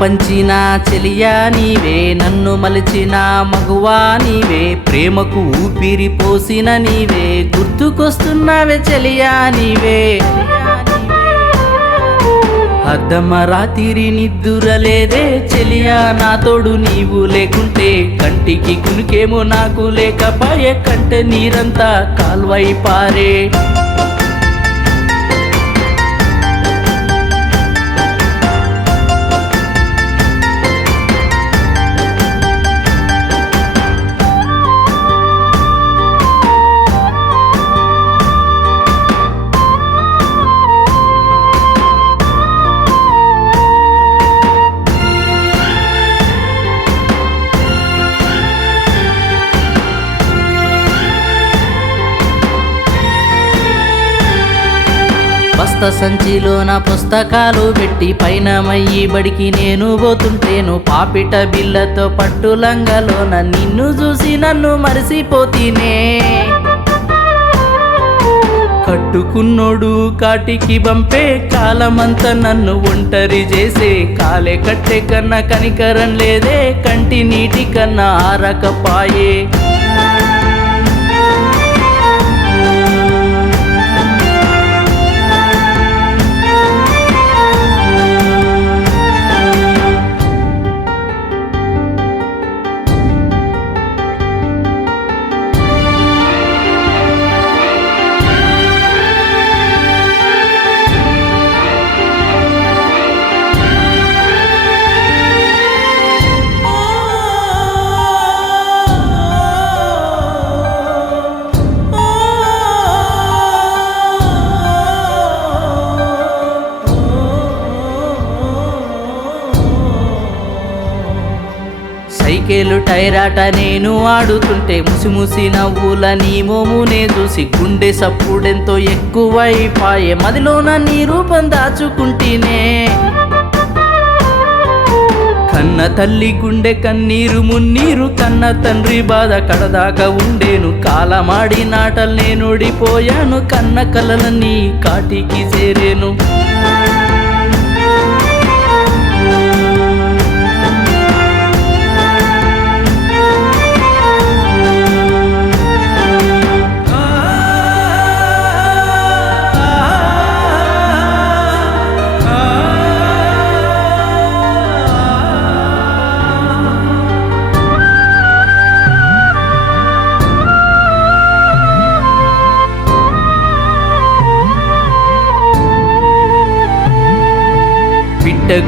పంచిన చెలియా నీవే, నన్ను మలిచిన మగువా నీవే, ప్రేమకు ఊపిరి పోసిన నీవే, గుర్తుకొస్తున్నావే చెలియా నీవే. అద్దమ్మ రాత్రి నిద్దురలేదే చెలియా, నా తోడు నీవు లేకుంటే, కంటికి కునుకేమో నాకు లేకపాయే, కంటే నీరంతా కాల్వై పారే. బస్త సంచిలోన పుస్తకాలు పెట్టి పైన మయ్యి బడికి నేను పోతుంటేను, పాపిట బిల్లతో పట్టు లంగలోన నిన్ను చూసి నన్ను మరిసిపోతీనే. కట్టుకున్నోడు కాటికి పంపే, కాలమంతా నన్ను ఒంటరి చేసే, కాలే కట్టే కన్నా కనికరం లేదే, కంటి నీటి కన్నా ఆరకపాయే. సైకిలు టైరాట నేను ఆడుతుంటే, ముసిముసి నవ్వుల నీ మోమునే చూసి గుండె సప్పుడెంతో ఎక్కువైపాయే, మదిలోన నీ రూపం దాచుకుంటేనే. కన్న తల్లి గుండె కన్నీరు మున్నీరు, కన్న తండ్రి బాధ కడదాకా ఉండేను, కాలమాడి నాటలు నేనుడిపోయాను, కన్న కలలన్నీ కాటికి చేరేను.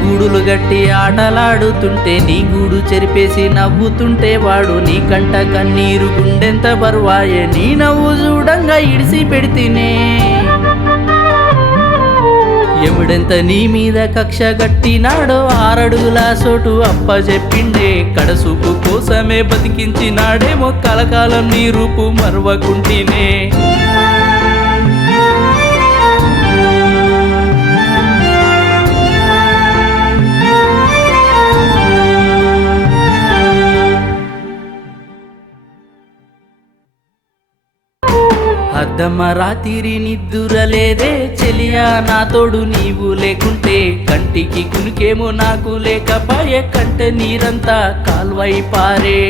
గూడులు గట్టి ఆటలాడుతుంటే, నీ గూడు చెరిపేసి నవ్వుతుంటే వాడు, నీ కంట కన్నీరు గుండెంత బరువాయే, నీ నవ్వు చూడంగా ఇడిసి పెడితేనే. ఎముడెంత నీ మీద కక్ష గట్టినాడో, 6 అడుగుల సోటు అప్పచెప్పిండే, కడసూపు కోసమే బతికించినాడేమో, కలకాలం నీ రూపు మరవకుంటేనే. అద్దమ్మ రాత్రి నిద్దురలేదే చెలియా, నా తోడు నీవు లేకుంటే, కంటికి కునుకేమో నాకు లేకపాయే, కంటే నీరంతా కాల్వై పారే.